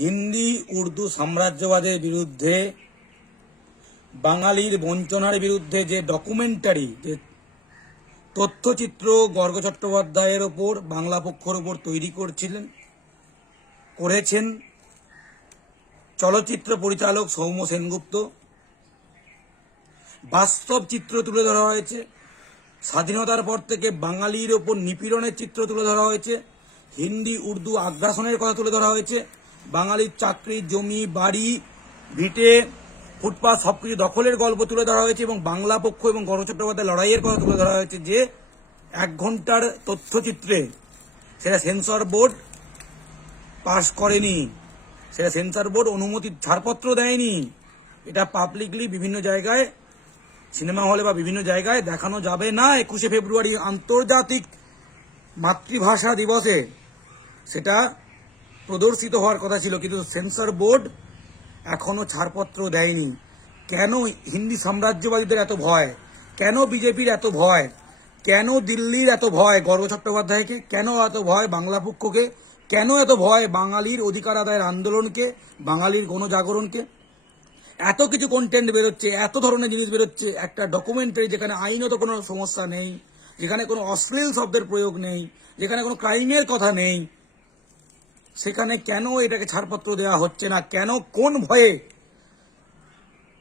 হিন্দি, উর্দু সাম্রাজ্যবাদের বিরুদ্ধে, বাঙালির বঞ্চনার বিরুদ্ধে যে ডকুমেন্টারি যে তথ্যচিত্র গর্গ চট্টোপাধ্যায়ের ওপর, বাংলা পক্ষের ওপর তৈরি করছিলেন, করেছেন চলচ্চিত্র পরিচালক সৌম্য সেনগুপ্ত। বাস্তব চিত্র তুলে ধরা হয়েছে। স্বাধীনতার পর থেকে বাঙালির ওপর নিপীড়নের চিত্র তুলে ধরা হয়েছে। হিন্দি, উর্দু আগ্রাসনের কথা তুলে ধরা হয়েছে। বাঙালির চাকরি, জমি, বাড়ি, ভিটে ফুটপাথ সবকিছু দখলের গল্প তুলে ধরা হয়েছে এবং বাংলা পক্ষ এবং গণ চট্টোপাধ্যায় লড়াইয়ের কথা তুলে ধরা হয়েছে যে এক ঘণ্টার তথ্যচিত্রে সেটা সেন্সর বোর্ড পাশ করেনি, সেটা সেন্সর বোর্ড অনুমতির ছাড়পত্র দেয়নি। এটা পাবলিকলি বিভিন্ন জায়গায় সিনেমা হলে বা বিভিন্ন জায়গায় দেখানো যাবে না একুশে ফেব্রুয়ারি আন্তর্জাতিক মাতৃভাষা দিবসে। সেটা প্রদর্শিত হওয়ার কথা ছিল, কিন্তু সেন্সর বোর্ড এখনও ছাড়পত্র দেয়নি। কেন হিন্দি সাম্রাজ্যবাদীদের এত ভয়? কেন বিজেপির এত ভয়? কেন দিল্লির এত ভয় গর্ব চট্টোপাধ্যায়কে? কেন এত ভয় বাংলা পক্ষকে? কেন এত ভয় বাঙালির অধিকার আদায়ের আন্দোলনকে, বাঙালির গণজাগরণকে? এত কিছু কন্টেন্ট বেরোচ্ছে, এত ধরনের জিনিস বেরোচ্ছে, একটা ডকুমেন্টারি যেখানে আইনত কোনো সমস্যা নেই, যেখানে কোনো অশ্লীল শব্দের প্রয়োগ নেই, যেখানে কোনো ক্রাইমের কথা নেই সেখানে কেন এটাকে ছাড়পত্র দেওয়া হচ্ছে না? কেন, কোন ভয়ে?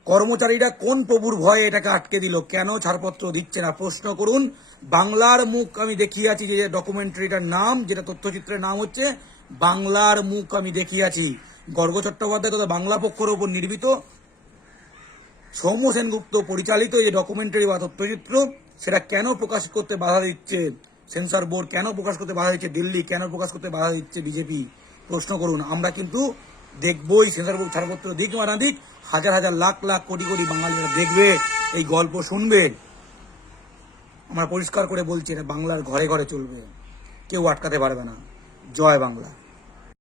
কর্মচারীরা কোন প্রভুর ভয়ে এটাকে আটকে দিল? কেন ছাড়পত্র দিচ্ছে না? প্রশ্ন করুন। বাংলার মুখ আমি দেখিয়েছি যে ডকুমেন্টারিটার নাম, যেটা তথ্যচিত্রের নাম হচ্ছে বাংলার মুখ আমি দেখিয়েছি গর্গ চট্টোপাধ্যায় তথা বাংলা পক্ষের ওপর নির্মিত। সৌম্য সেনগুপ্ত পরিচালিত যে ডকুমেন্টারি বা তথ্যচিত্র, সেটা কেন প্রকাশ করতে বাধা দিচ্ছে? সেন্সর বোর্ড কেন প্রকাশ করতে বাধা দিচ্ছে? দিল্লি কেন প্রকাশ করতে বাধা দিচ্ছে? বিজেপি প্রশ্ন করুন। আমরা কিন্তু দেখবই সেন্সর ছাড়পত্র দিক বা না দিক, হাজার হাজার লাখ লাখ কোটি কোটি বাঙালিরা দেখবে, এই গল্প শুনবে। আমরা পরিষ্কার করে বলছি, এটা বাংলার ঘরে ঘরে চলবে। কেউ আটকাতে পারবে না। জয় বাংলা।